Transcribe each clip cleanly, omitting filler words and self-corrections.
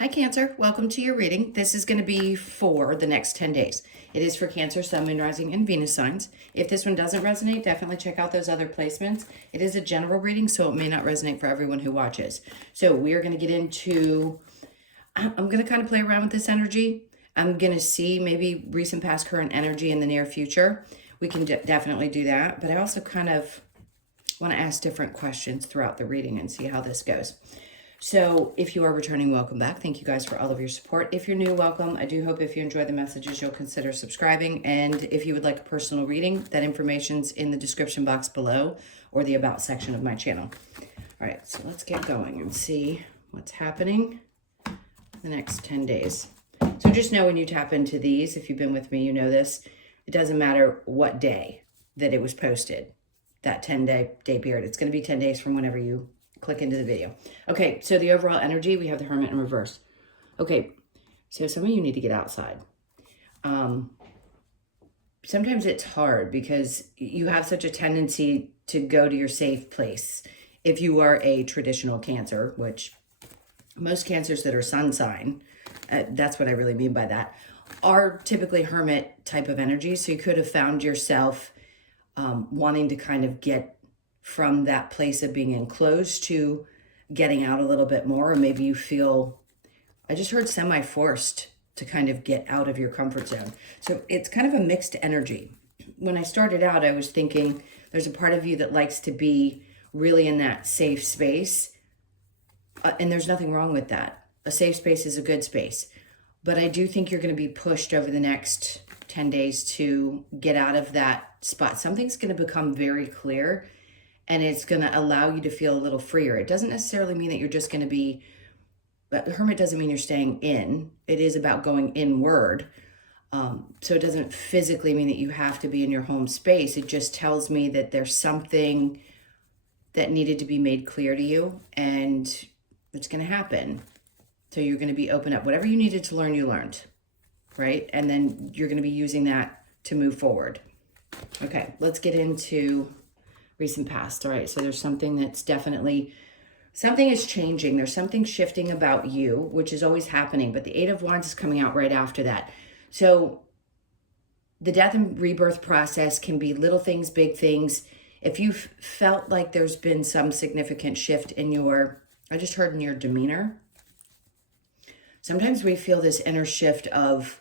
Hi Cancer, welcome to your reading. This is going to be for the next 10 days. It is for Cancer, Sun, Moon, Rising, and Venus signs. If this one doesn't resonate, definitely check out those other placements. It is a general reading, so it may not resonate for everyone who watches. So we are going to get into, I'm going to kind of play around with this energy. I'm going to see maybe recent, past, current energy in the near future. We can definitely do that, but I also kind of want to ask different questions throughout the reading and see how this goes. So if you are returning, welcome back. Thank you guys for all of your support. If you're new, welcome. I do hope if you enjoy the messages, you'll consider subscribing. And if you would like a personal reading, that information's in the description box below or the about section of my channel. All right, so let's get going and see what's happening the next 10 days. So just know when you tap into these, if you've been with me, you know this, it doesn't matter what day that it was posted, that 10-day period. It's going to be 10 days from whenever you click into the video. Okay, so the overall energy, we have the Hermit in reverse. Okay, so some of you need to get outside. Sometimes it's hard because you have such a tendency to go to your safe place. If you are a traditional Cancer, which most Cancers that are sun sign, that's what I really mean by that, are typically Hermit type of energy. So you could have found yourself wanting to kind of get from that place of being enclosed to getting out a little bit more, or maybe you feel, I just heard semi-forced to kind of get out of your comfort zone. So it's kind of a mixed energy. When I started out, I was thinking there's a part of you that likes to be really in that safe space, and there's nothing wrong with that. A safe space is a good space, but I do think you're going to be pushed over the next 10 days to get out of that spot. Something's going to become very clear, and it's going to allow you to feel a little freer. It doesn't necessarily mean that you're just going to be, but Hermit doesn't mean you're staying in. It is about going inward. So it doesn't physically mean that you have to be in your home space. It just tells me that there's something that needed to be made clear to you, and it's going to happen. So you're going to be open up. Whatever you needed to learn, you learned, right? And then you're going to be using that to move forward. Okay, let's get into recent past. All right, so there's something that's definitely, something is changing. There's something shifting about you, which is always happening, but the Eight of Wands is coming out right after that. So the death and rebirth process can be little things, big things. If you've felt like there's been some significant shift in your, I just heard in your demeanor, sometimes we feel this inner shift of,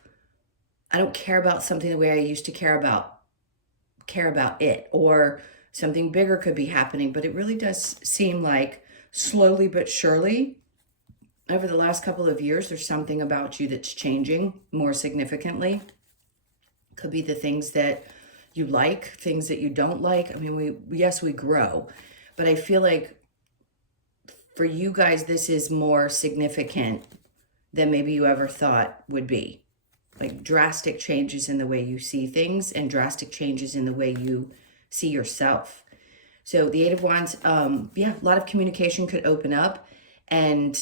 I don't care about something the way I used to care about it, or something bigger could be happening, but it really does seem like slowly but surely over the last couple of years, there's something about you that's changing more significantly. Could be the things that you like, things that you don't like. I mean, yes, we grow, but I feel like for you guys, this is more significant than maybe you ever thought would be. Like drastic changes in the way you see things and drastic changes in the way you see yourself. So the Eight of Wands, yeah, a lot of communication could open up. And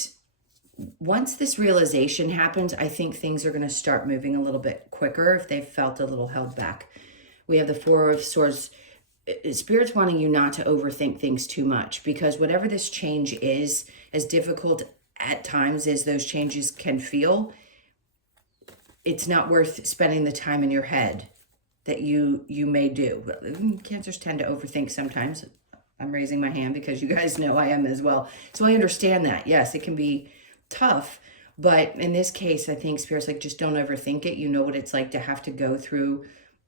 once this realization happens, I think things are going to start moving a little bit quicker if they've felt a little held back. We have the Four of Swords. Spirit's wanting you not to overthink things too much, because whatever this change is, as difficult at times as those changes can feel, it's not worth spending the time in your head that you may do. Cancers tend to overthink sometimes. I'm raising my hand because you guys know I am as well. So I understand that. Yes, it can be tough. But in this case, I think Spirit's like, just don't overthink it. You know what it's like to have to go through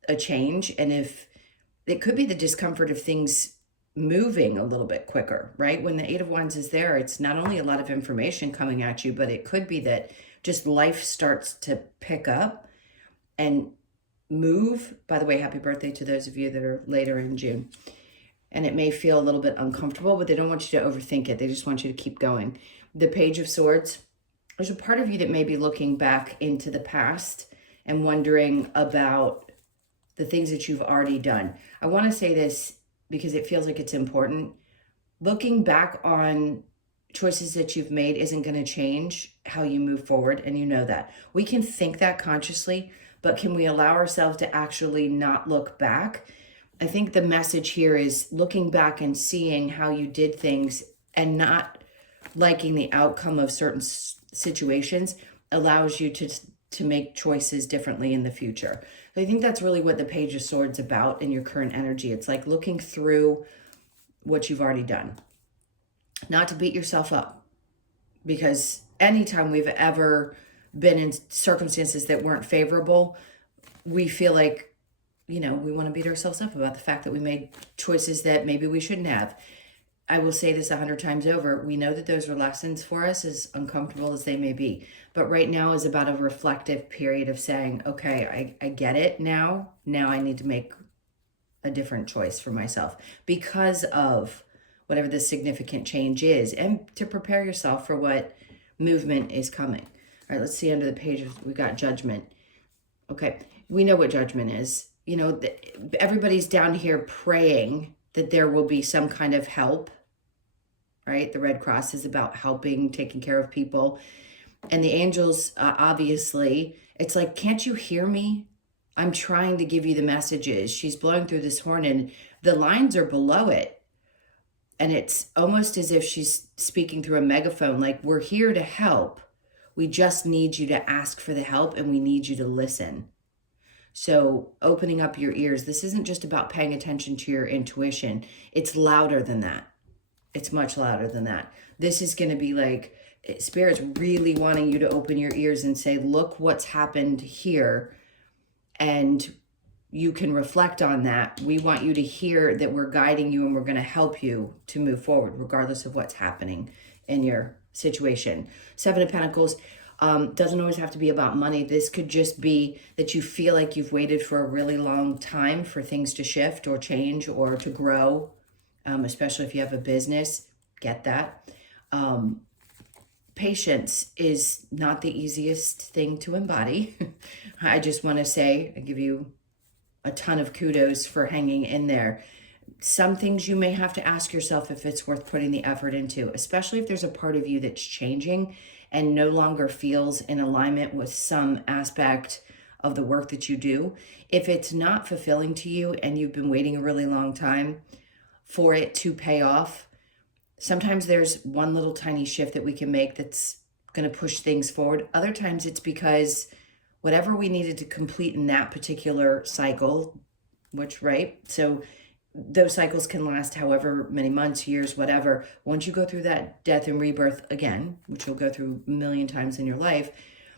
a change. And if it could be the discomfort of things moving a little bit quicker, right? When the Eight of Wands is there, it's not only a lot of information coming at you, but it could be that just life starts to pick up and move. By the way, happy birthday to those of you that are later in June. And it may feel a little bit uncomfortable, but they don't want you to overthink it. They just want you to keep going. The Page of Swords, there's a part of you that may be looking back into the past and wondering about the things that you've already done. I want to say this because it feels like it's important. Looking back on choices that you've made isn't going to change how you move forward, and you know that. We can think that consciously, but can we allow ourselves to actually not look back? I think the message here is looking back and seeing how you did things and not liking the outcome of certain situations allows you to make choices differently in the future. So I think that's really what the Page of Swords about in your current energy. It's like looking through what you've already done. Not to beat yourself up, because anytime we've ever been in circumstances that weren't favorable, we feel like, we want to beat ourselves up about the fact that we made choices that maybe we shouldn't have. I will say this 100 times over. We know that those were lessons for us, as uncomfortable as they may be. But right now is about a reflective period of saying, okay, I get it now. Now I need to make a different choice for myself because of whatever the significant change is, and to prepare yourself for what movement is coming. All right, let's see under the page. We got Judgment. Okay, we know what Judgment is. Everybody's down here praying that there will be some kind of help, right? The Red Cross is about helping, taking care of people. And the angels, obviously, it's like, can't you hear me? I'm trying to give you the messages. She's blowing through this horn and the lines are below it. And it's almost as if she's speaking through a megaphone, like, we're here to help. We just need you to ask for the help, and we need you to listen. So opening up your ears, this isn't just about paying attention to your intuition. It's louder than that. It's much louder than that. This is going to be like Spirit's really wanting you to open your ears and say, look what's happened here. And you can reflect on that. We want you to hear that we're guiding you and we're going to help you to move forward, regardless of what's happening in your situation. Seven of Pentacles doesn't always have to be about money. This could just be that you feel like you've waited for a really long time for things to shift or change or to grow, especially if you have a business. Get that. Patience is not the easiest thing to embody. I just want to say, I give you a ton of kudos for hanging in there. Some things you may have to ask yourself if it's worth putting the effort into, especially if there's a part of you that's changing and no longer feels in alignment with some aspect of the work that you do. If it's not fulfilling to you and you've been waiting a really long time for it to pay off, sometimes there's one little tiny shift that we can make that's going to push things forward. Other times it's because whatever we needed to complete in that particular cycle, which, right? So those cycles can last however many months, years, whatever. Once you go through that death and rebirth again, which you'll go through a million times in your life,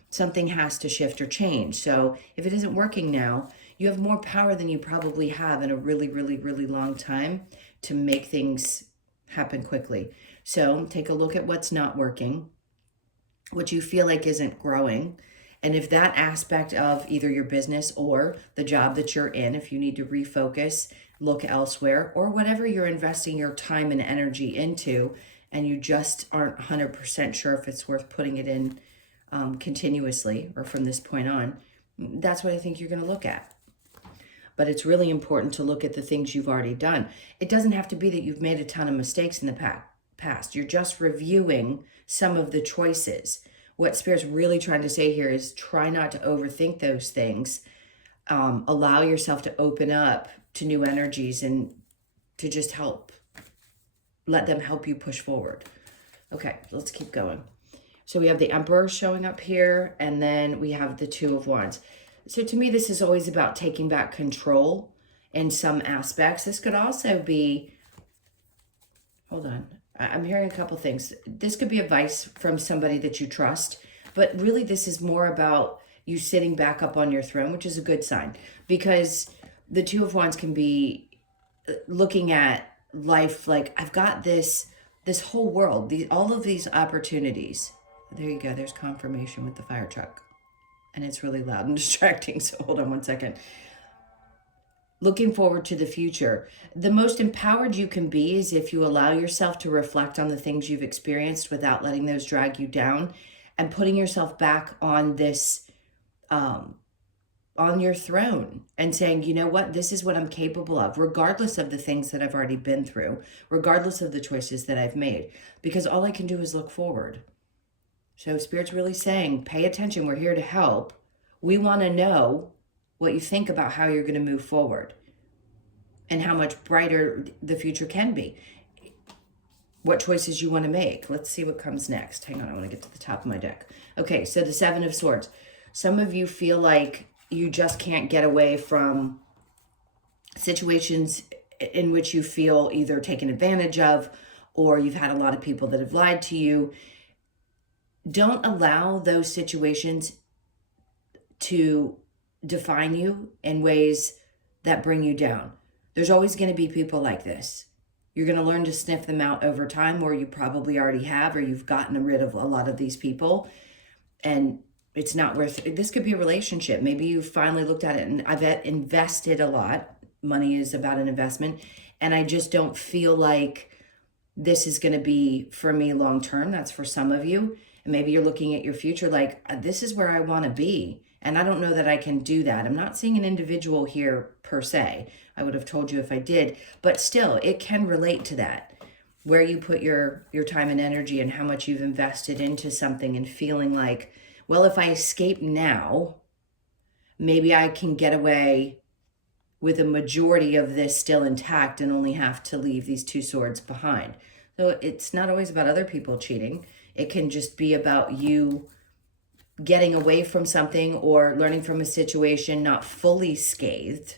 something has to shift or change. So if it isn't working now, you have more power than you probably have in a really, really, really long time to make things happen quickly. So take a look at what's not working, what you feel like isn't growing. And if that aspect of either your business or the job that you're in, if you need to refocus, look elsewhere, or whatever you're investing your time and energy into, and you just aren't 100% sure if it's worth putting it in continuously or from this point on, that's what I think you're going to look at. But it's really important to look at the things you've already done. It doesn't have to be that you've made a ton of mistakes in the past. You're just reviewing some of the choices. What Spirit's really trying to say here is try not to overthink those things. Allow yourself to open up to new energies and to just let them help you push forward. Okay, let's keep going. So we have the Emperor showing up here, and then we have the Two of Wands. So to me, this is always about taking back control in some aspects. This could also be, hold on, I'm hearing a couple things. This could be advice from somebody that you trust, but really this is more about you sitting back up on your throne, which is a good sign, because the Two of Wands can be looking at life like, I've got this whole world, all of these opportunities. There you go. There's confirmation with the fire truck. And it's really loud and distracting. So hold on one second. Looking forward to the future. The most empowered you can be is if you allow yourself to reflect on the things you've experienced without letting those drag you down, and putting yourself back on this, on your throne and saying, you know what, this is what I'm capable of, regardless of the things that I've already been through, regardless of the choices that I've made, because all I can do is look forward. So Spirit's really saying, pay attention. We're here to help. We want to know what you think about how you're going to move forward and how much brighter the future can be. what choices you want to make. Let's see what comes next. Hang on, I want to get to the top of my deck. Okay, so the Seven of Swords. Some of you feel like you just can't get away from situations in which you feel either taken advantage of, or you've had a lot of people that have lied to you. Don't allow those situations to define you in ways that bring you down. There's always going to be people like this. You're going to learn to sniff them out over time, or you probably already have, or you've gotten rid of a lot of these people. And it's not worth it. This could be a relationship. Maybe you finally looked at it and I've invested a lot. Money is about an investment. And I just don't feel like this is going to be for me long term. That's for some of you. And maybe you're looking at your future like, this is where I want to be. And I don't know that I can do that. I'm not seeing an individual here per se. I would have told you if I did. But still, it can relate to that. Where you put your time and energy and how much you've invested into something and feeling like, well, if I escape now, maybe I can get away with a majority of this still intact and only have to leave these two swords behind. So it's not always about other people cheating. It can just be about you getting away from something or learning from a situation, not fully scathed,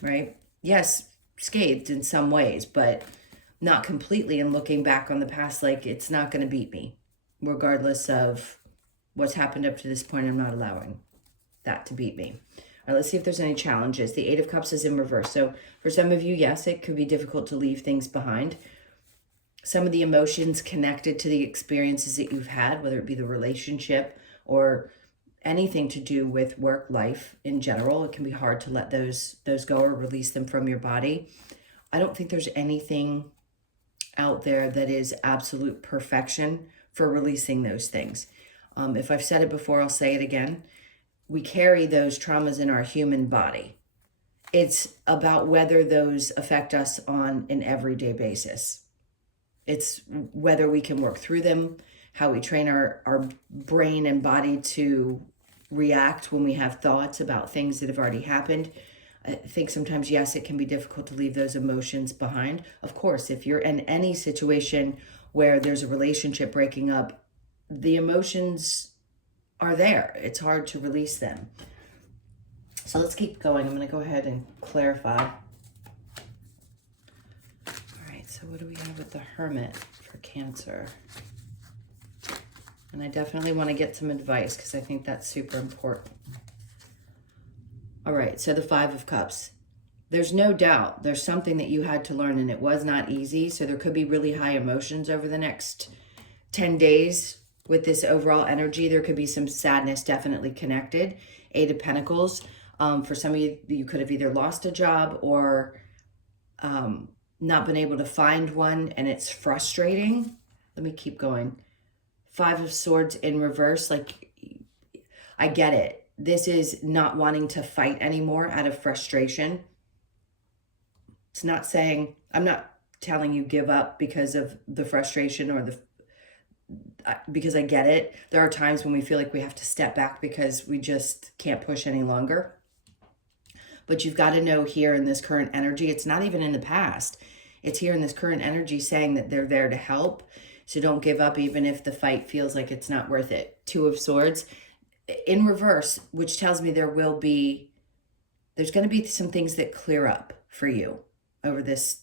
right? Yes, scathed in some ways, but not completely, and looking back on the past like it's not going to beat me. Regardless of what's happened up to this point, I'm not allowing that to beat me. All right, let's see if there's any challenges. The Eight of Cups is in reverse. So for some of you, yes, it could be difficult to leave things behind. Some of the emotions connected to the experiences that you've had, whether it be the relationship or anything to do with work life in general, it can be hard to let those go or release them from your body. I don't think there's anything out there that is absolute perfection for releasing those things. If I've said it before, I'll say it again. We carry those traumas in our human body. It's about whether those affect us on an everyday basis. It's whether we can work through them, how we train our brain and body to react when we have thoughts about things that have already happened. I think sometimes, yes, it can be difficult to leave those emotions behind. Of course, if you're in any situation where there's a relationship breaking up, the emotions are there. It's hard to release them. So let's keep going. I'm going to go ahead and clarify. All right, so what do we have with the Hermit for Cancer? And I definitely want to get some advice because I think that's super important. All right, so the Five of Cups. There's no doubt there's something that you had to learn and it was not easy. So there could be really high emotions over the next 10 days with this overall energy. There could be some sadness definitely connected. Eight of Pentacles. For some of you, you could have either lost a job or not been able to find one, and it's frustrating. Let me keep going. Five of Swords in reverse. Like, I get it. This is not wanting to fight anymore out of frustration. It's not saying, I'm not telling you give up because of the frustration or because I get it. There are times when we feel like we have to step back because we just can't push any longer. But you've got to know here in this current energy, it's not even in the past. It's here in this current energy saying that they're there to help. So don't give up even if the fight feels like it's not worth it. Two of Swords in reverse, which tells me there's going to be some things that clear up for you over this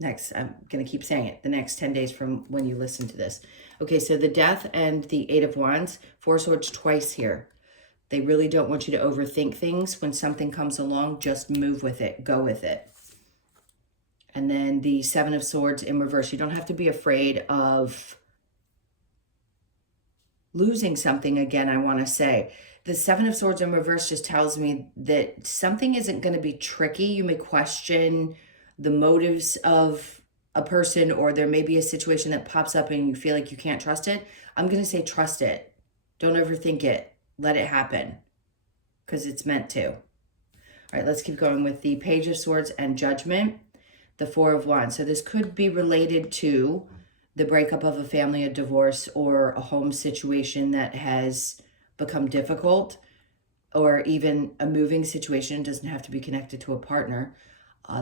next, I'm going to keep saying it, the next 10 days from when you listen to this. Okay, so the Death and the Eight of Wands, Four Swords twice here. They really don't want you to overthink things. When something comes along, just move with it, go with it. And then the Seven of Swords in reverse. You don't have to be afraid of losing something again, I want to say. The Seven of Swords in reverse just tells me that something isn't going to be tricky. You may question the motives of a person, or there may be a situation that pops up and you feel like you can't trust it. I'm going to say trust it. Don't overthink it. Let it happen because it's meant to. All right, let's keep going with the Page of Swords and Judgment, the Four of Wands. So this could be related to the breakup of a family, a divorce, or a home situation that has become difficult, or even a moving situation. It doesn't have to be connected to a partner.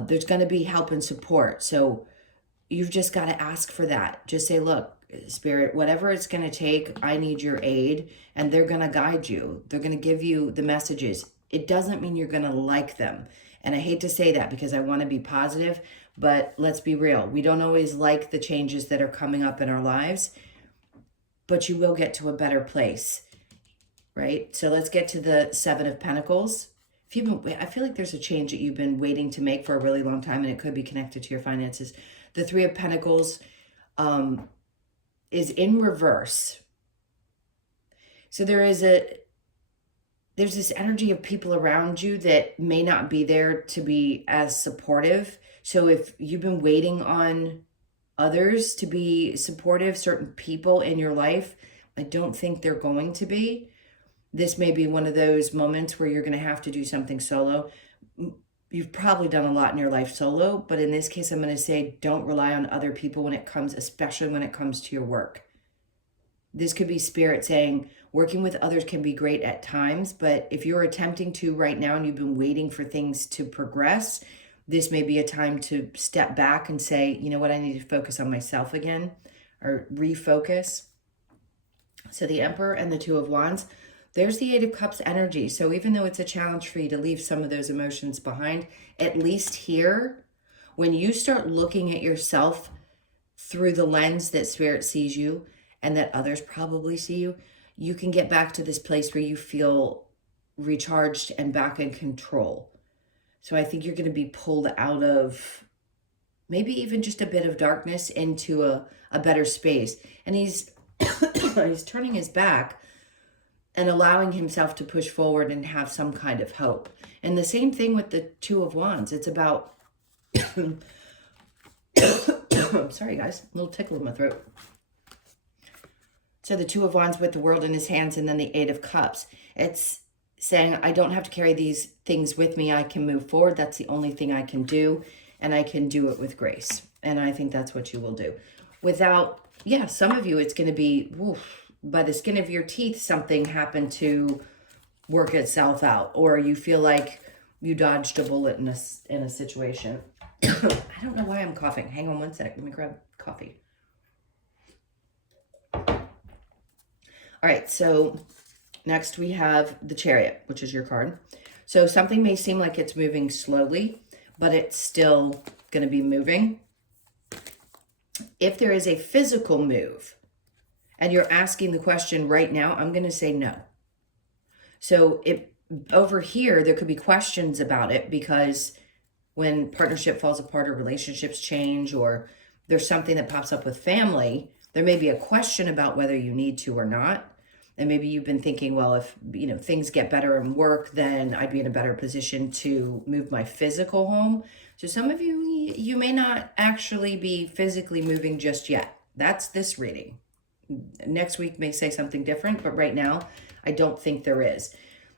There's going to be help and support. So you've just got to ask for that. Just say, look, Spirit, whatever it's going to take, I need your aid. And they're going to guide you. They're going to give you the messages. It doesn't mean you're going to like them. And I hate to say that because I want to be positive, but let's be real. We don't always like the changes that are coming up in our lives, but you will get to a better place, right? So let's get to the Seven of Pentacles. If you've been, I feel like there's a change that you've been waiting to make for a really long time, and it could be connected to your finances. The Three of Pentacles is in reverse. So there's this energy of people around you that may not be there to be as supportive. So if you've been waiting on others to be supportive, certain people in your life, I don't think they're going to be. This may be one of those moments where you're going to have to do something solo. You've probably done a lot in your life solo, but in this case, I'm going to say don't rely on other people when it comes, especially when it comes to your work. This could be Spirit saying working with others can be great at times, but if you're attempting to right now and you've been waiting for things to progress, this may be a time to step back and say, you know what, I need to focus on myself again, or refocus. So the Emperor and the Two of Wands, there's the Eight of Cups energy. So even though it's a challenge for you to leave some of those emotions behind, at least here, when you start looking at yourself through the lens that Spirit sees you and that others probably see you, you can get back to this place where you feel recharged and back in control. So I think you're going to be pulled out of maybe even just a bit of darkness into a better space. And he's he's turning his back and allowing himself to push forward and have some kind of hope. And the same thing with the Two of Wands. It's about, sorry guys, a little tickle in my throat. So the Two of Wands with the World in his hands, and then the Eight of Cups. It's saying, I don't have to carry these things with me. I can move forward. That's the only thing I can do. And I can do it with grace. And I think that's what you will do. Without, yeah, some of you, it's going to be, woof, by the skin of your teeth, something happened to work itself out, or you feel like you dodged a bullet in a situation. I don't know why I'm coughing. Hang on one sec. Let me grab coffee. All right, so next we have the Chariot, which is your card. So something may seem like it's moving slowly, but it's still going to be moving. If there is a physical move, and you're asking the question right now, I'm going to say no. So over here, there could be questions about it, because when partnership falls apart or relationships change, or there's something that pops up with family, there may be a question about whether you need to or not. And maybe you've been thinking, well, if things get better in work, then I'd be in a better position to move my physical home. So some of you may not actually be physically moving just yet. That's this reading. Next week may say something different, but right now, I don't think there is.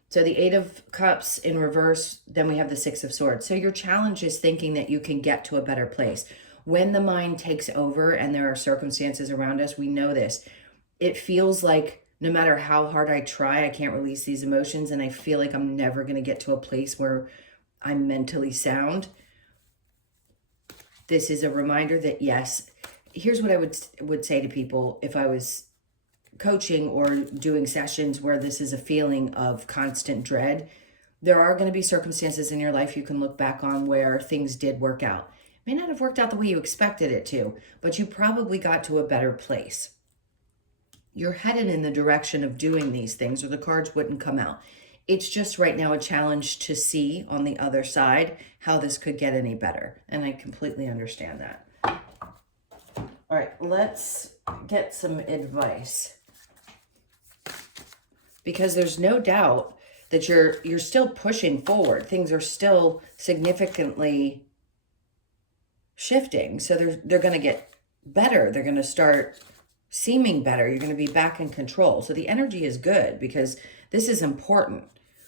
So the Eight of Cups in reverse, then we have the Six of Swords. So your challenge is thinking that you can get to a better place. When the mind takes over and there are circumstances around us, we know this. It feels like no matter how hard I try, I can't release these emotions, and I feel like I'm never going to get to a place where I'm mentally sound. This is a reminder that, yes, here's what I would say to people if I was coaching or doing sessions where this is a feeling of constant dread. There are going to be circumstances in your life you can look back on where things did work out. May not have worked out the way you expected it to, but you probably got to a better place. You're headed in the direction of doing these things, or the cards wouldn't come out. It's just right now a challenge to see on the other side how this could get any better. And I completely understand that. All right, let's get some advice. Because there's no doubt that you're still pushing forward. Things are still significantly shifting. So they're going to get better. They're going to start seeming better. You're going to be back in control. So the energy is good, because this is important.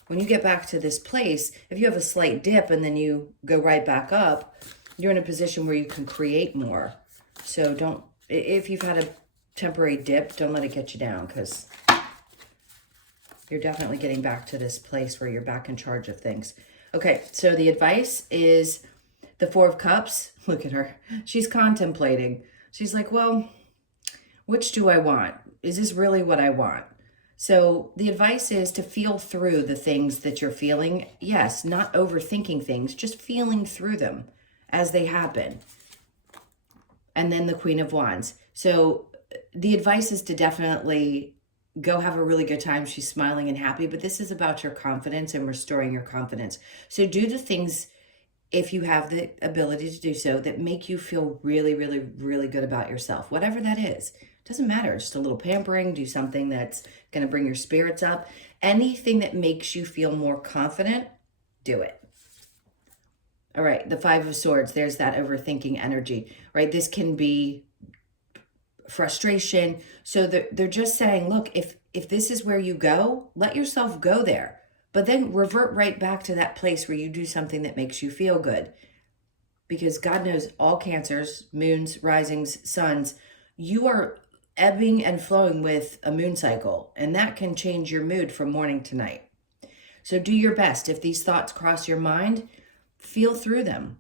When you get back to this place, if you have a slight dip and then you go right back up, you're in a position where you can create more. So if you've had a temporary dip, don't let it get you down, because you're definitely getting back to this place where you're back in charge of things. Okay, so the advice is The Four of Cups, look at her. She's contemplating. She's like, well, which do I want? Is this really what I want? So the advice is to feel through the things that you're feeling. Yes, not overthinking things, just feeling through them as they happen. And then the Queen of Wands. So the advice is to definitely go have a really good time. She's smiling and happy, but this is about your confidence and restoring your confidence. So do the things, if you have the ability to do so, that make you feel really, really, really good about yourself. Whatever that is. Doesn't matter. Just a little pampering. Do something that's going to bring your spirits up. Anything that makes you feel more confident, do it. All right. The Five of Swords. There's that overthinking energy, right? This can be frustration. So they're just saying, look, if this is where you go, let yourself go there. But then revert right back to that place where you do something that makes you feel good. Because God knows all Cancers, moons, risings, suns, you are ebbing and flowing with a moon cycle, and that can change your mood from morning to night. So do your best. If these thoughts cross your mind, feel through them,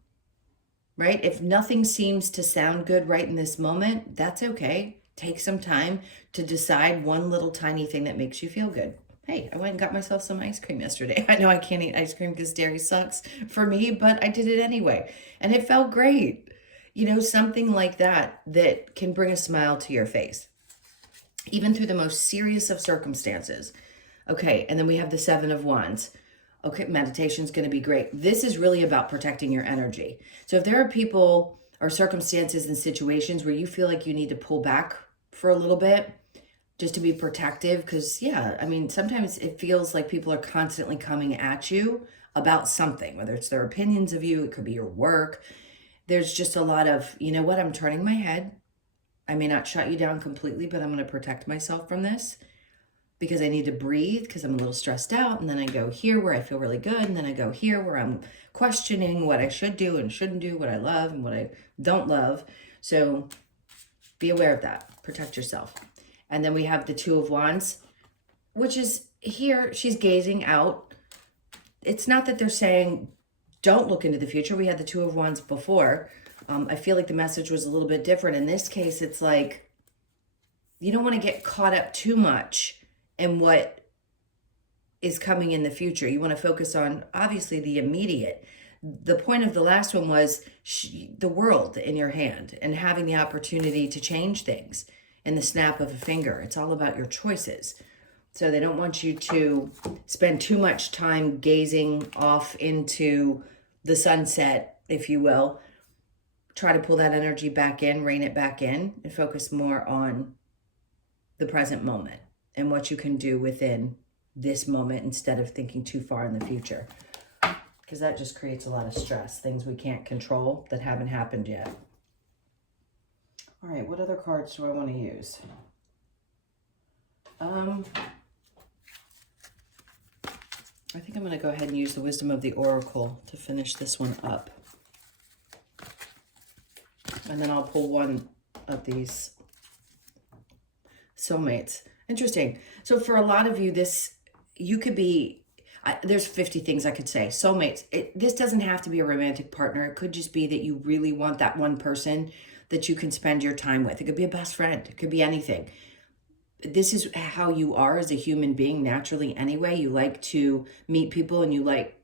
right? If nothing seems to sound good right in this moment, that's okay. Take some time to decide one little tiny thing that makes you feel good. Hey, I went and got myself some ice cream yesterday. I know I can't eat ice cream because dairy sucks for me, but I did it anyway, and it felt great. You know, something like that that can bring a smile to your face, even through the most serious of circumstances. Okay, and then we have the Seven of Wands. Okay, meditation's going to be great. This is really about protecting your energy. So if there are people or circumstances and situations where you feel like you need to pull back for a little bit just to be protective, because, yeah, I mean, sometimes it feels like people are constantly coming at you about something, whether it's their opinions of you, it could be your work. There's just a lot of, you know what, I'm turning my head. I may not shut you down completely, but I'm going to protect myself from this because I need to breathe because I'm a little stressed out. And then I go here where I feel really good. And then I go here where I'm questioning what I should do and shouldn't do, what I love and what I don't love. So be aware of that. Protect yourself. And then we have the Two of Wands, which is here. She's gazing out. It's not that they're saying don't look into the future. We had the Two of Wands before. I feel like the message was a little bit different. In this case, it's like you don't want to get caught up too much in what is coming in the future. You want to focus on, obviously, the immediate. The point of the last one was the world in your hand and having the opportunity to change things in the snap of a finger. It's all about your choices. So they don't want you to spend too much time gazing off into the sunset, if you will. Try to pull that energy back in, rein it back in, and focus more on the present moment and what you can do within this moment instead of thinking too far in the future. Because that just creates a lot of stress, things we can't control that haven't happened yet. All right, what other cards do I want to use? I think I'm going to go ahead and use the Wisdom of the Oracle to finish this one up. And then I'll pull one of these soulmates. Interesting. So for a lot of you, you could be, there's 50 things I could say. Soulmates. This doesn't have to be a romantic partner. It could just be that you really want that one person that you can spend your time with. It could be a best friend. It could be anything. This is how you are as a human being naturally anyway. You like to meet people and you like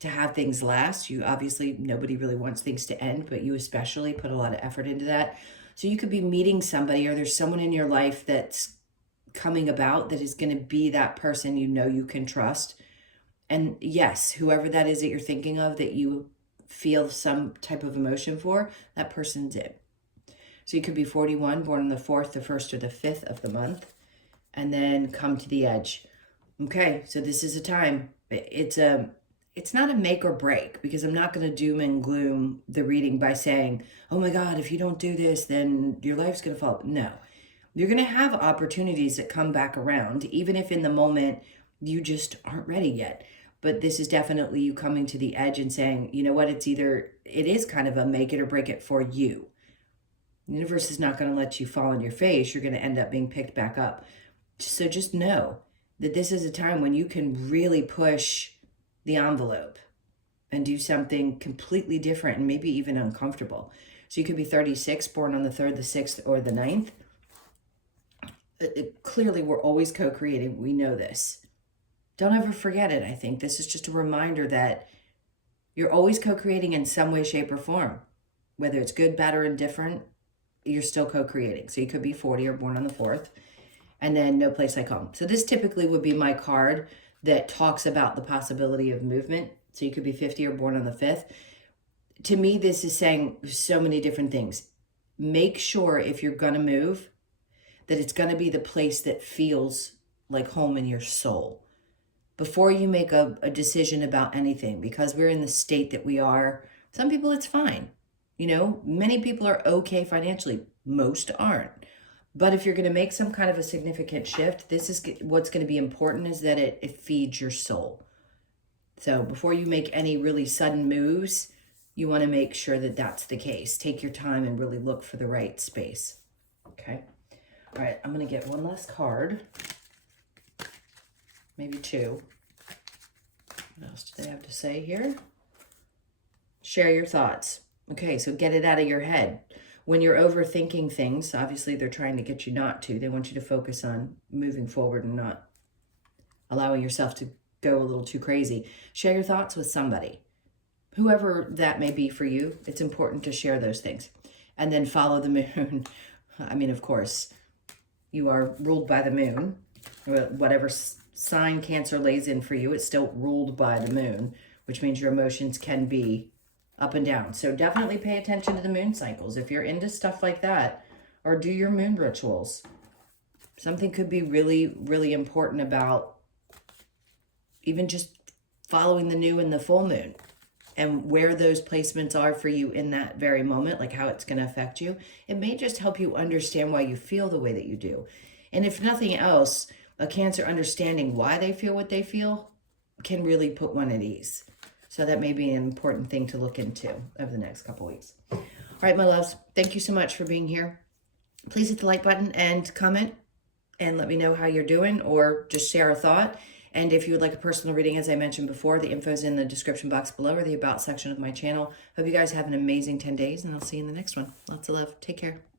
to have things last. You obviously, nobody really wants things to end, but you especially put a lot of effort into that. So you could be meeting somebody, or there's someone in your life that's coming about that is going to be that person you know you can trust. And yes, whoever that is that you're thinking of that you feel some type of emotion for, that person's it. So you could be 41, born on the 4th, the 1st, or the 5th of the month, and then come to the edge. Okay, so this is a time. It's not a make or break, because I'm not going to doom and gloom the reading by saying, oh my God, if you don't do this, then your life's going to fall. No, you're going to have opportunities that come back around, even if in the moment you just aren't ready yet. But this is definitely you coming to the edge and saying, you know what, it is kind of a make it or break it for you. The universe is not going to let you fall on your face. You're going to end up being picked back up. So just know that this is a time when you can really push the envelope and do something completely different and maybe even uncomfortable. So you could be 36, born on the 3rd, the 6th, or the 9th. Clearly, we're always co-creating. We know this. Don't ever forget it, I think. This is just a reminder that you're always co-creating in some way, shape, or form. Whether it's good, bad, or indifferent, you're still co-creating. So you could be 40 or born on the 4th. And then no place like home. So this typically would be my card that talks about the possibility of movement. So you could be 50 or born on the 5th. To me, this is saying so many different things. Make sure if you're going to move, that it's going to be the place that feels like home in your soul. Before you make a decision about anything, because we're in the state that we are, some people it's fine. You know, many people are okay financially. Most aren't. But if you're going to make some kind of a significant shift, this is what's going to be important, is that it feeds your soul. So before you make any really sudden moves, you want to make sure that that's the case. Take your time and really look for the right space. Okay. All right. I'm going to get one last card. Maybe two. What else do they have to say here? Share your thoughts. Okay. So get it out of your head. When you're overthinking things, obviously they're trying to get you not to. They want you to focus on moving forward and not allowing yourself to go a little too crazy. Share your thoughts with somebody. Whoever that may be for you, it's important to share those things. And then follow the moon. I mean, of course, you are ruled by the moon. Whatever sign Cancer lays in for you, it's still ruled by the moon, which means your emotions can be up and down. So definitely pay attention to the moon cycles. If you're into stuff like that, or do your moon rituals. Something could be really, really important about even just following the new and the full moon and where those placements are for you in that very moment, like how it's going to affect you. It may just help you understand why you feel the way that you do. And if nothing else, a Cancer understanding why they feel what they feel can really put one at ease. So that may be an important thing to look into over the next couple weeks. All right, my loves, thank you so much for being here. Please hit the like button and comment and let me know how you're doing, or just share a thought. And if you would like a personal reading, as I mentioned before, the info is in the description box below, or the About section of my channel. Hope you guys have an amazing 10 days, and I'll see you in the next one. Lots of love. Take care.